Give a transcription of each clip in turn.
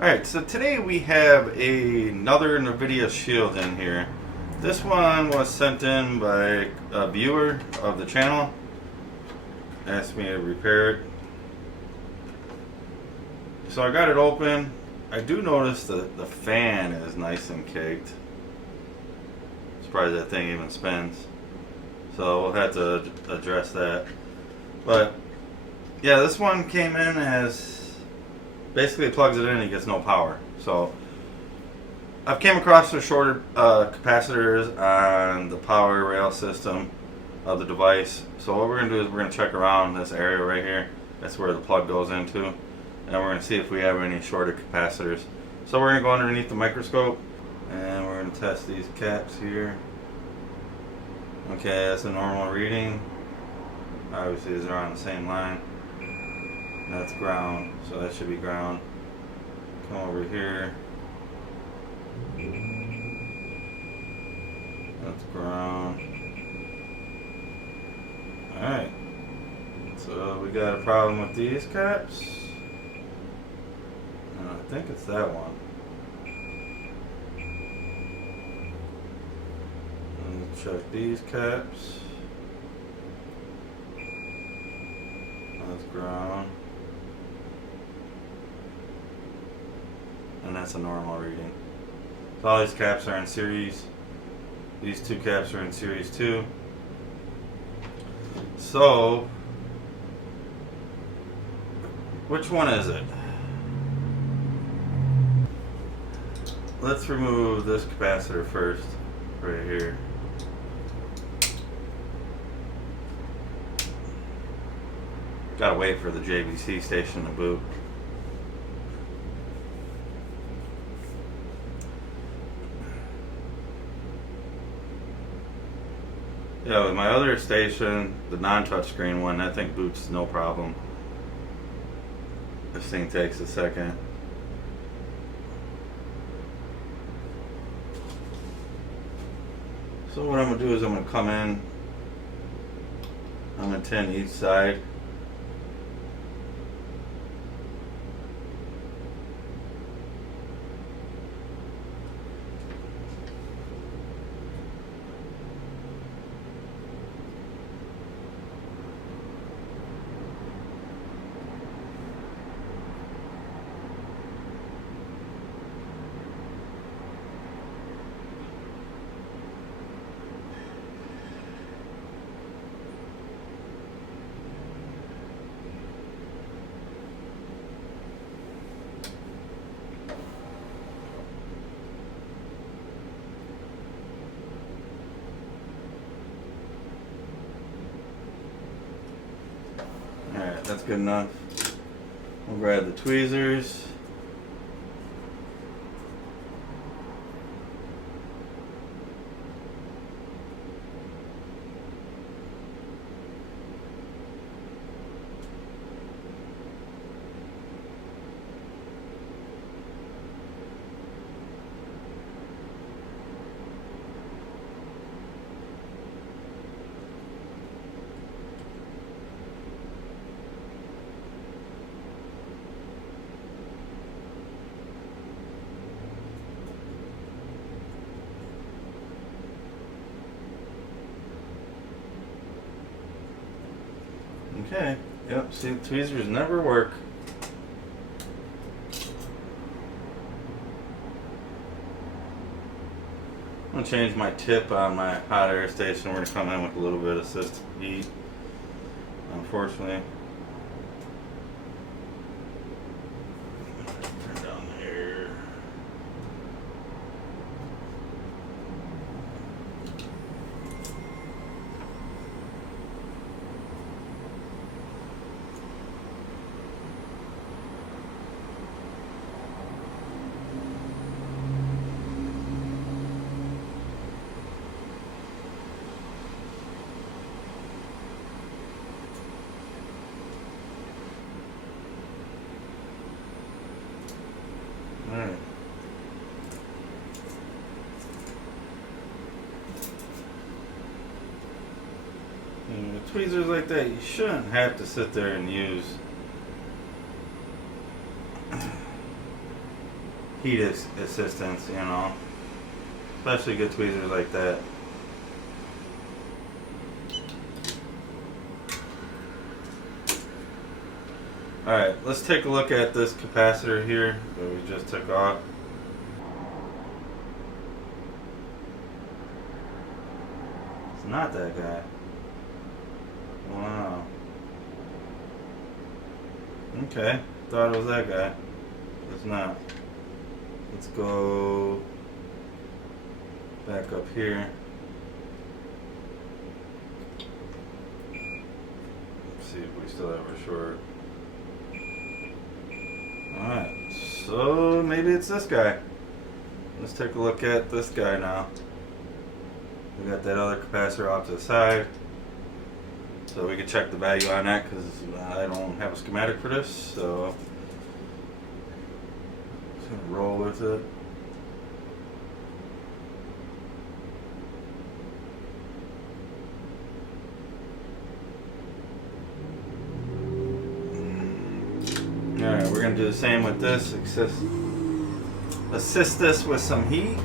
Alright, so today we have another NVIDIA shield in here. This one was sent in by a viewer of the channel. Asked me to repair it. So I got it open. I do notice that the fan is nice and caked. Surprised that thing even spins. So we'll have to address that. But yeah, this one came in as basically it plugs it in and it gets no power. So I've came across the shorter capacitors on the power rail system of the device. So what we're going to do is we're going to check around this area right here. That's where the plug goes into. And we're going to see if we have any shorter capacitors. So we're going to go underneath the microscope and we're going to test these caps here. Okay, that's a normal reading. Obviously these are on the same line. That's ground, so that should be ground. Come over here. That's ground. Alright. So we got a problem with these caps. I think it's that one. Check these caps. That's ground. And that's a normal reading. So all these caps are in series. These two caps are in series too. So, which one is it? Let's remove this capacitor first, right here. Gotta wait for the JVC station to boot. Yeah, with my other station, the non-touchscreen one, that thing boots no problem. This thing takes a second. So what I'm going to do is I'm going to come in. I'm going to tin each side. Alright, that's good enough. We'll grab the tweezers. Okay, yep, see, the tweezers never work. I'm going to change my tip on my hot air station. We're going to come in with a little bit of system heat, unfortunately. Turn down the air. Alright. With tweezers like that, you shouldn't have to sit there and use heat assistance, you know, especially good tweezers like that. Alright, let's take a look at this capacitor here that we just took off. It's not that guy. Wow. Okay, thought it was that guy. It's not. Let's go back up here. Let's see if we still have our short. Alright, so maybe it's this guy. Let's take a look at this guy now. We got that other capacitor off to the side. So we can check the value on that because I don't have a schematic for this. So just gonna roll with it. Alright, we're going to do the same with this. Assist this with some heat.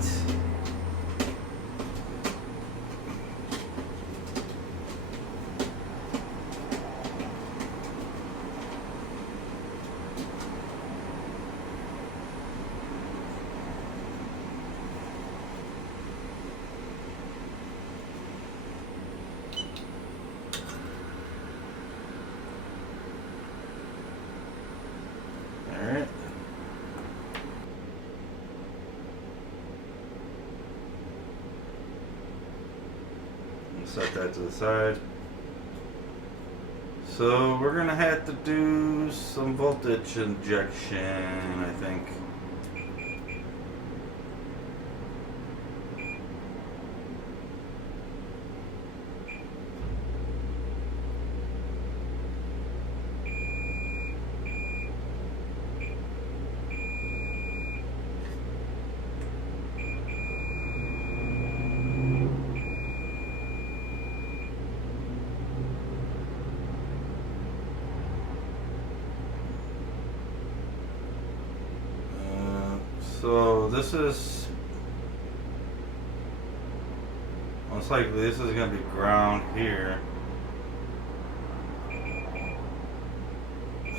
Alright. Set that to the side. So we're gonna have to do some voltage injection, I think. So this is most likely this is going to be ground here.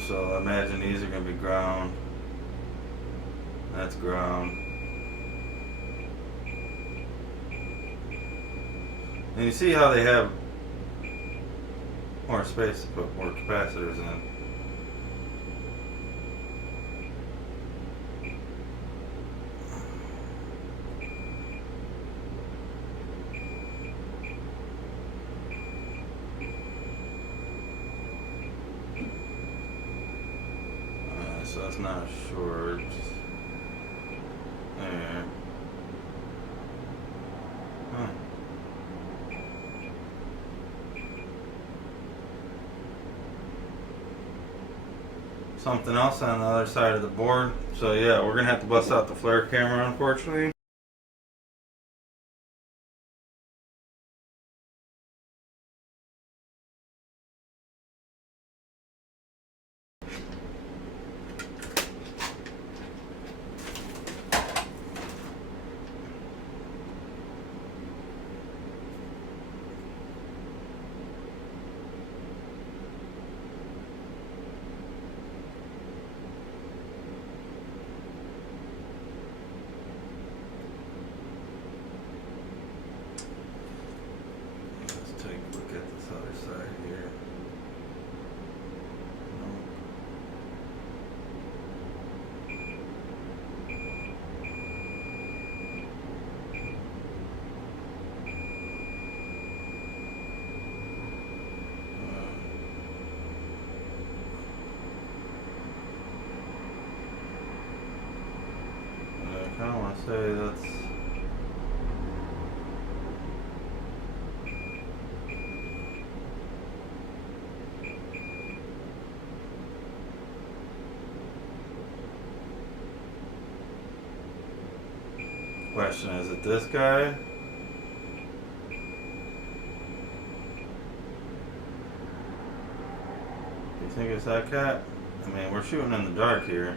So I imagine these are going to be ground. That's ground. And you see how they have more space to put more capacitors in. So that's not short. There. Huh. Something else on the other side of the board. So yeah, we're gonna have to bust out the flare camera, unfortunately. I kind of want to say that's question, is it this guy? You think it's that cat? I mean, we're shooting in the dark here.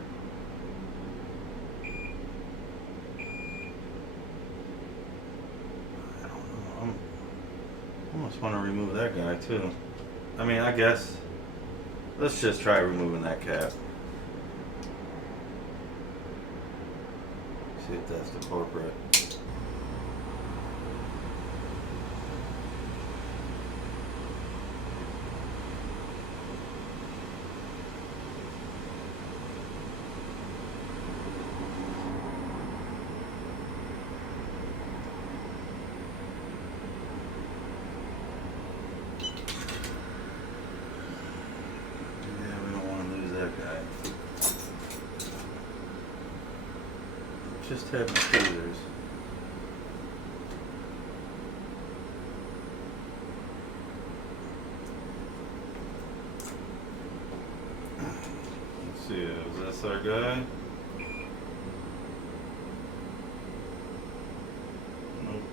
almost want to remove that guy too. I mean, I guess let's just try removing that cap. See if that's the culprit. Just have my tweezers. Let's see, is this our guy? Nope.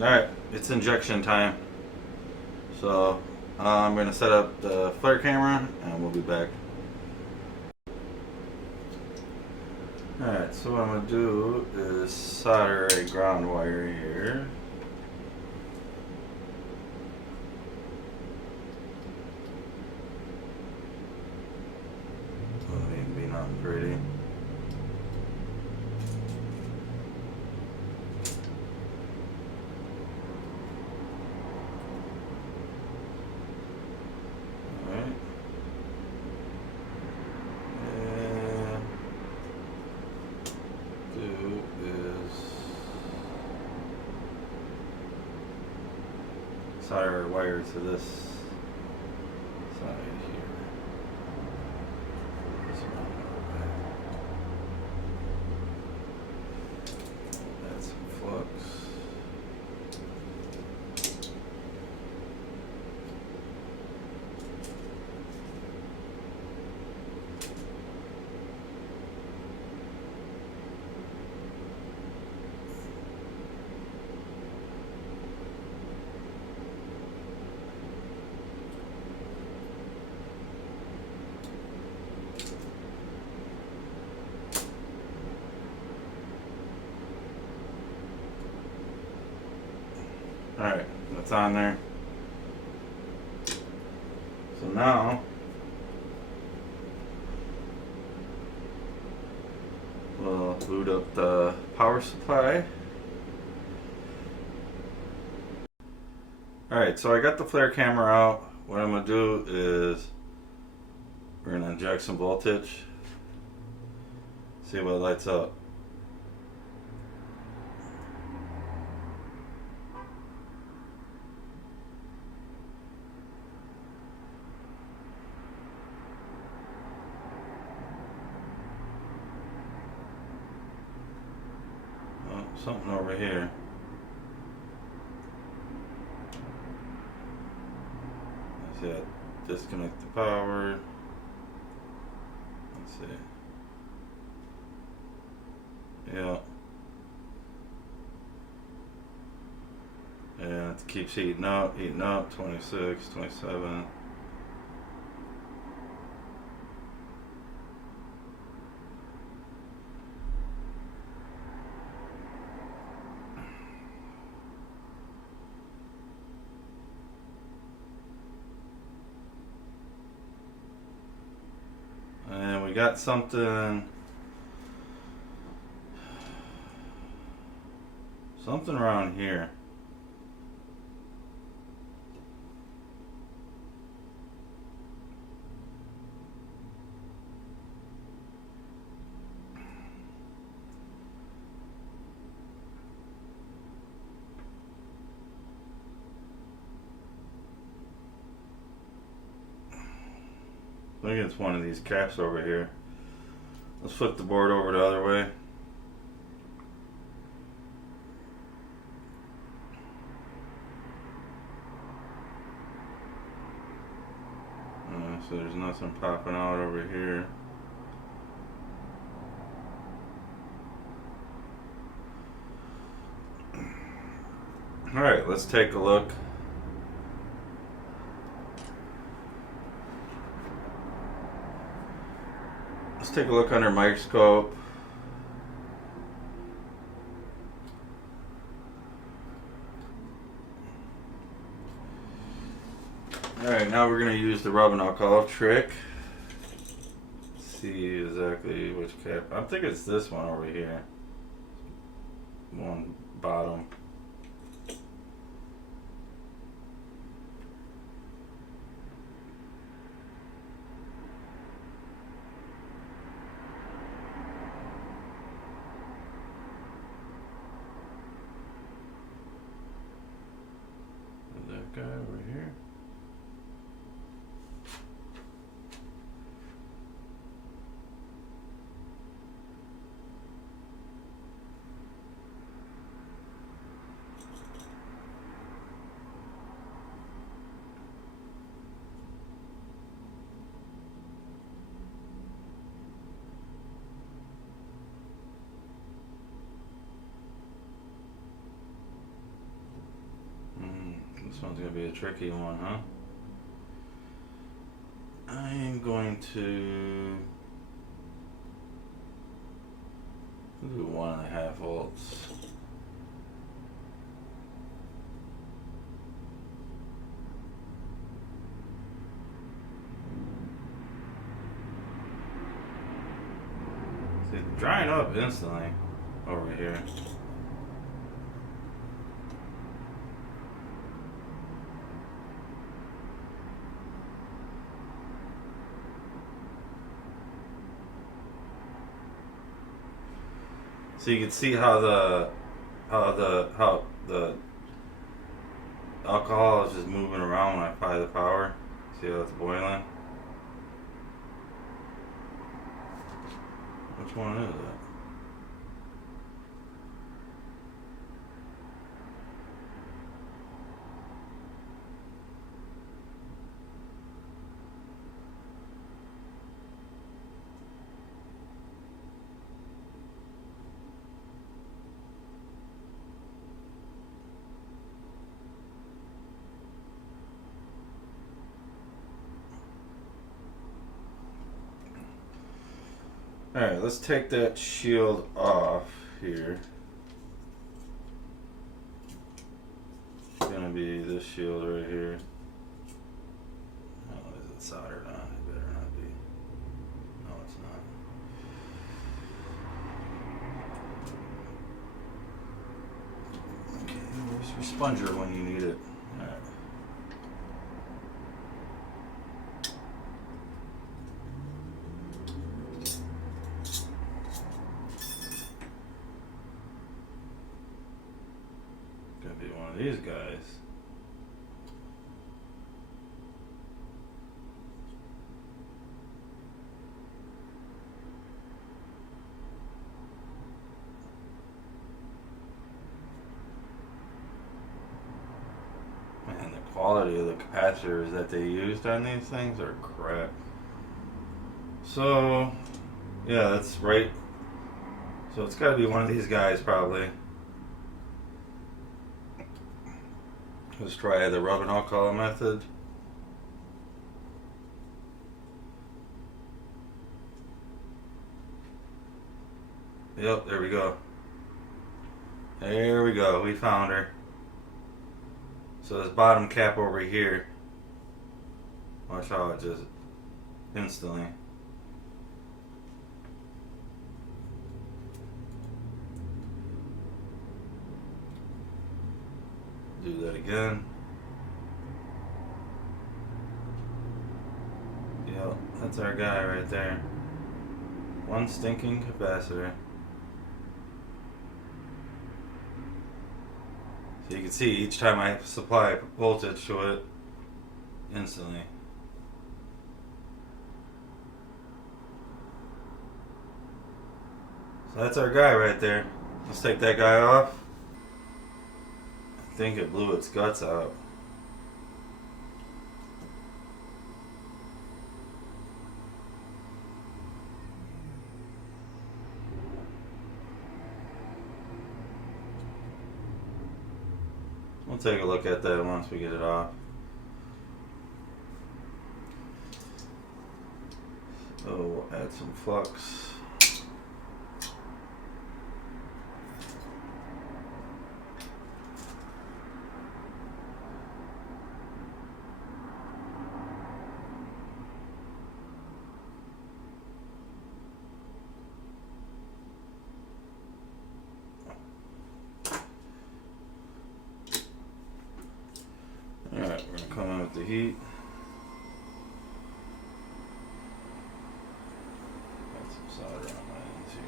Alright, it's injection time. So I'm going to set up the flare camera and we'll be back. Alright, so what I'm going to do is solder a ground wire here. Doesn't need to be nothing pretty. Solder wire to this side here. This one. That's some flux. Alright, that's on there. So now we'll boot up the power supply. Alright, so I got the flare camera out. What I'm going to do is we're going to inject some voltage. See what lights up. Something over here. Let's see, disconnect the power. Let's see. Yeah. And it keeps heating up, 26, 27. And we got something around here. I think it's one of these caps over here. Let's flip the board over the other way. So there's nothing popping out over here. Alright, let's take a look. Let's take a look under microscope. Alright, now we're going to use the rub and alcohol trick. See exactly which cap. I think it's this one over here. One bottom. That guy over here. This one's going to be a tricky one, huh? I am going to do 1.5 volts. See, it's drying up instantly over here. So you can see how the alcohol is just moving around when I apply the power. See how it's boiling? Which one is it? Alright, let's take that shield off here. It's gonna be this shield right here. Oh, is it soldered on? It better not be. No, it's not. Okay, where's your sponger when you need it? Alright. Gonna be one of these guys. Man, the quality of the capacitors that they used on these things are crap. So, yeah, that's right. So it's gotta be one of these guys probably. Let's try the rub and alcohol method. Yep, there we go. There we go, we found her. So this bottom cap over here, watch how it just instantly. Do that again. Yep, that's our guy right there. One stinking capacitor. So you can see each time I supply voltage to it, instantly. So that's our guy right there. Let's take that guy off. I think it blew its guts out. We'll take a look at that once we get it off. So we'll add some flux. heat. Got some solder on my ends here.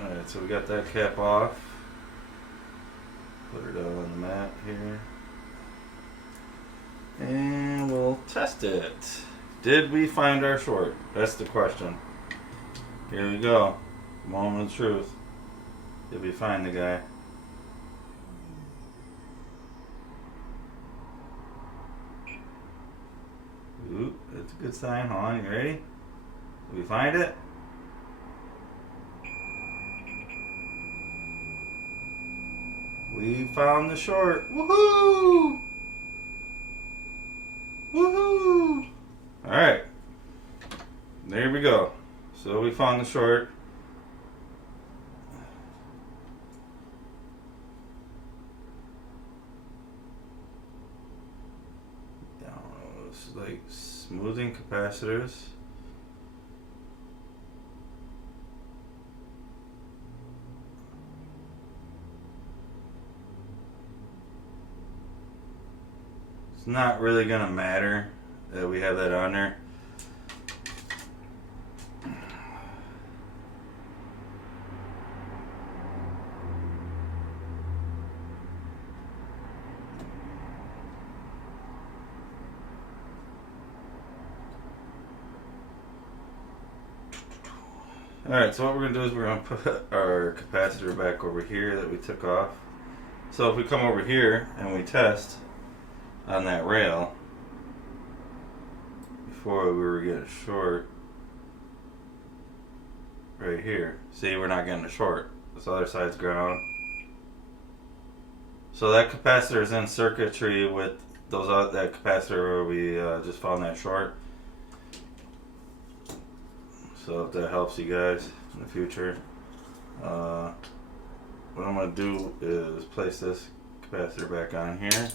Alright, so we got that cap off. Put it on the mat here. And we'll test it. Did we find our short? That's the question. Here we go. Moment of truth. Did we find the guy? Ooh, that's a good sign. Hold on, you ready? Did we find it? We found the short. Woohoo! Woohoo! Alright. There we go. So we found the short. It's like smoothing capacitors. It's not really gonna matter that we have that on there. Alright, so what we're going to do is we're going to put our capacitor back over here that we took off. So if we come over here and we test on that rail, before we were getting short, right here, see, we're not getting a short. This other side's ground. So that capacitor is in circuitry with those that capacitor where we just found that short. So if that helps you guys in the future, what I'm going to do is place this capacitor back on here.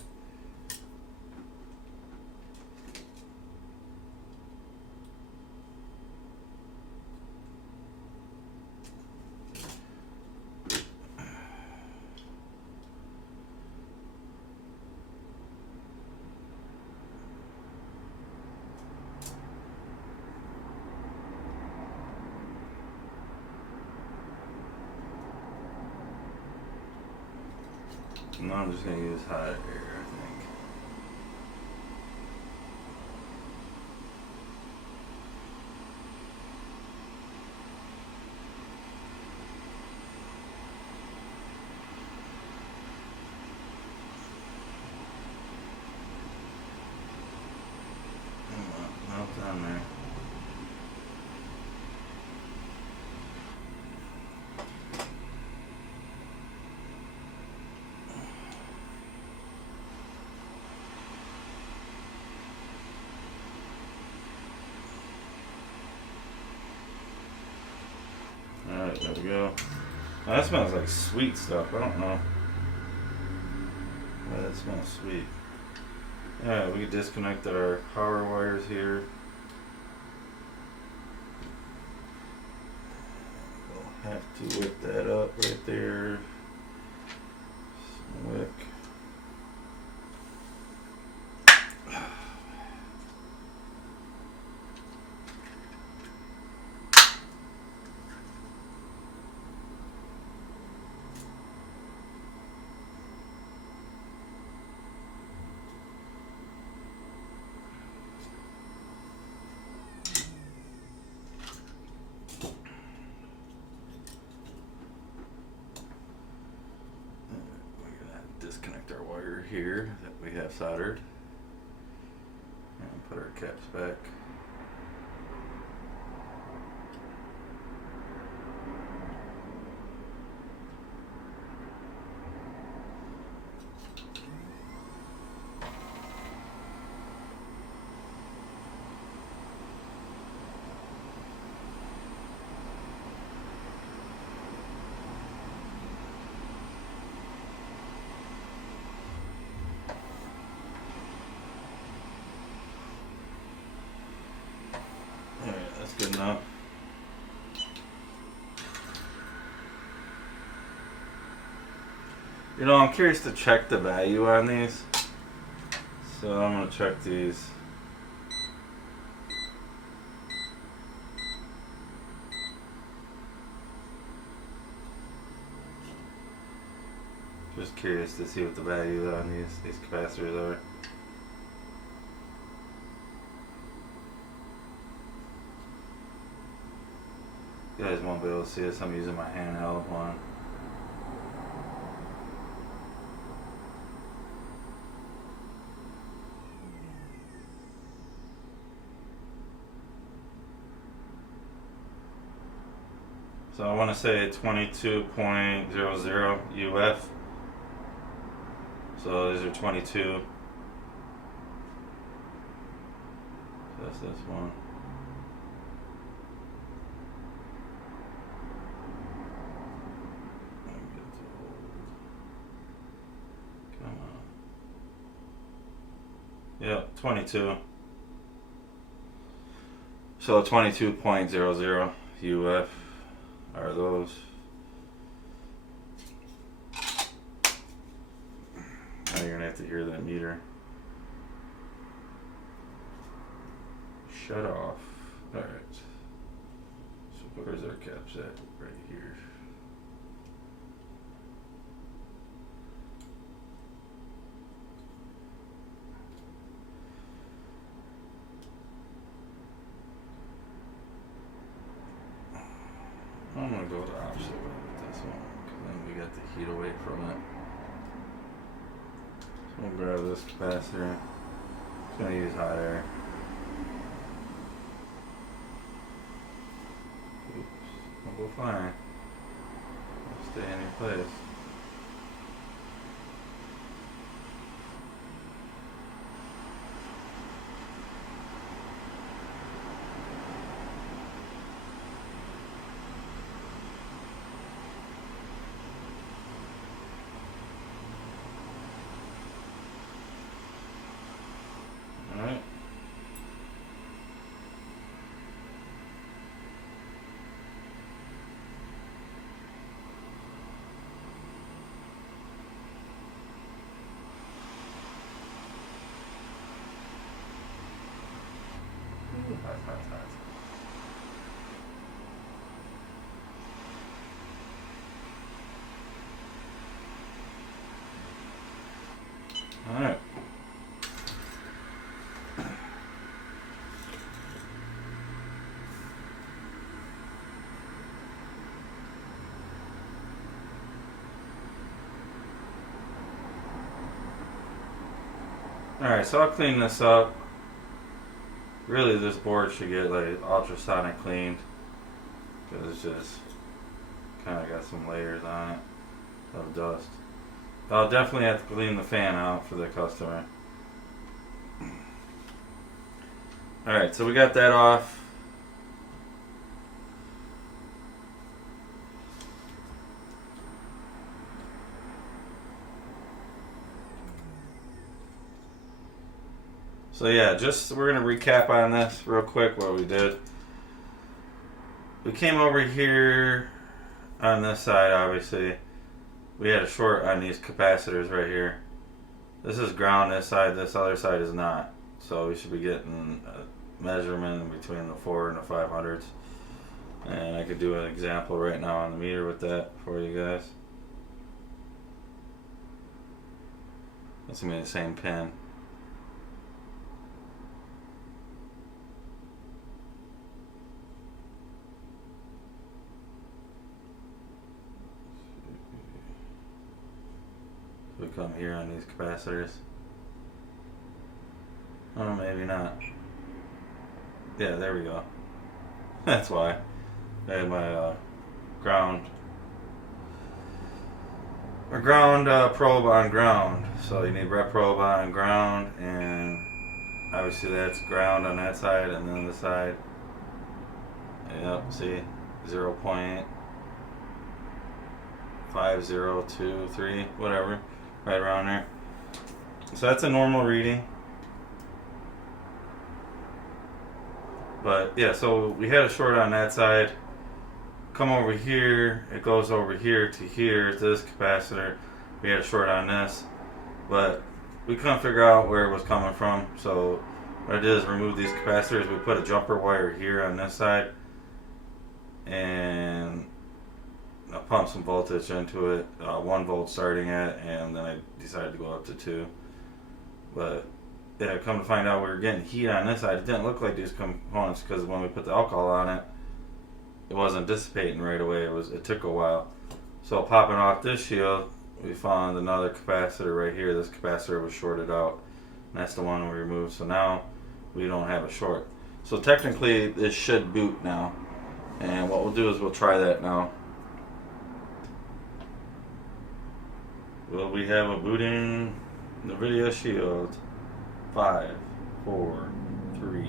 No, I'm just going to use hot air, I think. Melt down there. Alright, there we go. Oh, that smells like sweet stuff. I don't know. But that smells sweet. Alright, we can disconnect our power wires here. We'll have to wick that up right there. Some wick. Disconnect our wire here that we have soldered and put our caps back. That's good enough. You know, I'm curious to check the value on these. So I'm going to check these. Just curious to see what the value on these capacitors are. You guys won't be able to see this. I'm using my handheld one. So I want to say 22.00 UF. So these are 22. So that's this one. Come on. Yep, 22. So 22.00 UF are those. Now you're gonna have to hear that meter. Shut off. Alright. So where's our caps at? Right here. I'm gonna go the opposite way with this one, because then we got the heat away from it. So we'll grab this capacitor. It's gonna use hot air. Oops, don't go flying. Stay in your place. Alright. Hot, hot, hot. Alright. Alright, so I'll clean this up. Really, this board should get like ultrasonic cleaned, because it's just kind of got some layers on it of dust. I'll definitely have to clean the fan out for the customer. Alright, so we got that off. So yeah, we're gonna recap on this real quick what we did. We came over here on this side, obviously. We had a short on these capacitors right here. This is ground this side, this other side is not. So we should be getting a measurement between the 4 and the 500s. And I could do an example right now on the meter with that for you guys. That's gonna be the same pin. We come here on these capacitors. Oh, maybe not. Yeah, there we go. That's why. I had my ground probe on ground. So you need rep probe on ground, and obviously that's ground on that side, and then the side. Yep, see, 0.5023, whatever. Right around there. So that's a normal reading. But yeah, so we had a short on that side. Come over here, it goes over here to this capacitor. We had a short on this, but we couldn't figure out where it was coming from. So what I did is remove these capacitors. We put a jumper wire here on this side, and I pumped some voltage into it, 1 volt starting at, and then I decided to go up to 2. But yeah, come to find out we were getting heat on this side. It didn't look like these components, because when we put the alcohol on it, it wasn't dissipating right away. It took a while. So popping off this shield, we found another capacitor right here. This capacitor was shorted out, and that's the one we removed. So now we don't have a short. So technically this should boot now, and what we'll do is we'll try that now. Will we have a booting NVIDIA shield? 5, 4, 3,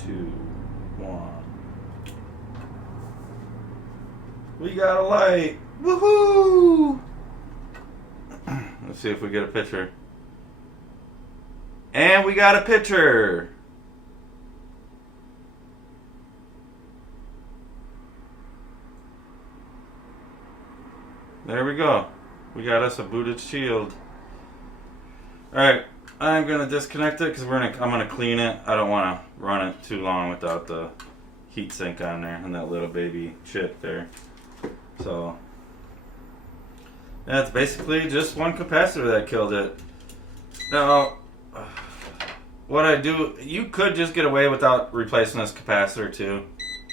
2, 1. We got a light! Woohoo! Let's see if we get a picture. And we got a picture! There we go. We got us a booted shield. Alright, I'm going to disconnect it because I'm going to clean it. I don't want to run it too long without the heat sink on there and that little baby chip there. So that's basically just one capacitor that killed it. Now, what I do, you could just get away without replacing this capacitor too.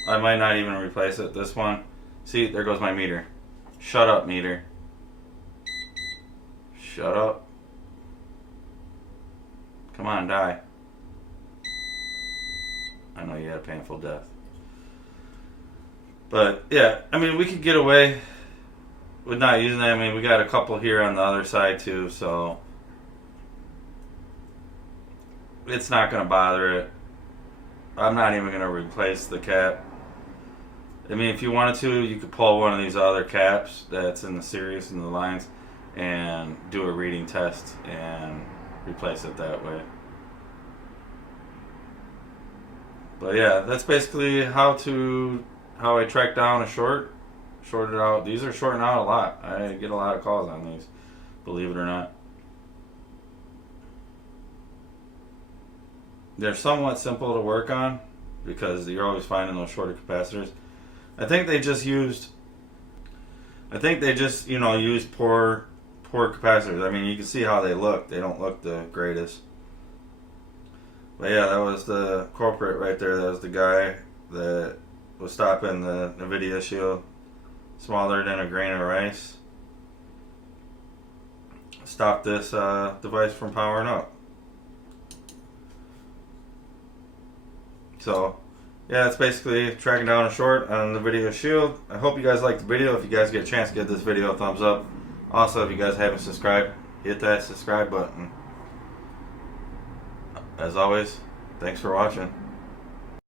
I might not even replace it. This one, see, there goes my meter. Shut up, meter. Shut up. Come on, die. I know you had a painful death. But yeah, I mean, we could get away with not using that. I mean, we got a couple here on the other side too, so it's not going to bother it. I'm not even going to replace the cap. I mean, if you wanted to, you could pull one of these other caps that's in the series in the lines and do a reading test and replace it that way. But yeah, that's basically how I track down a shorted out. These are shorting out a lot. I get a lot of calls on these, believe it or not. They're somewhat simple to work on because you're always finding those shorted capacitors. I think they just used poor capacitors. I mean, you can see how they look. They don't look the greatest. But yeah, that was the culprit right there. That was the guy that was stopping the NVIDIA shield. Smaller than a grain of rice. Stop this device from powering up. So yeah, it's basically tracking down a short on the NVIDIA shield. I hope you guys liked the video. If you guys get a chance, give this video a thumbs up. Also, if you guys haven't subscribed, hit that subscribe button. As always, thanks for watching.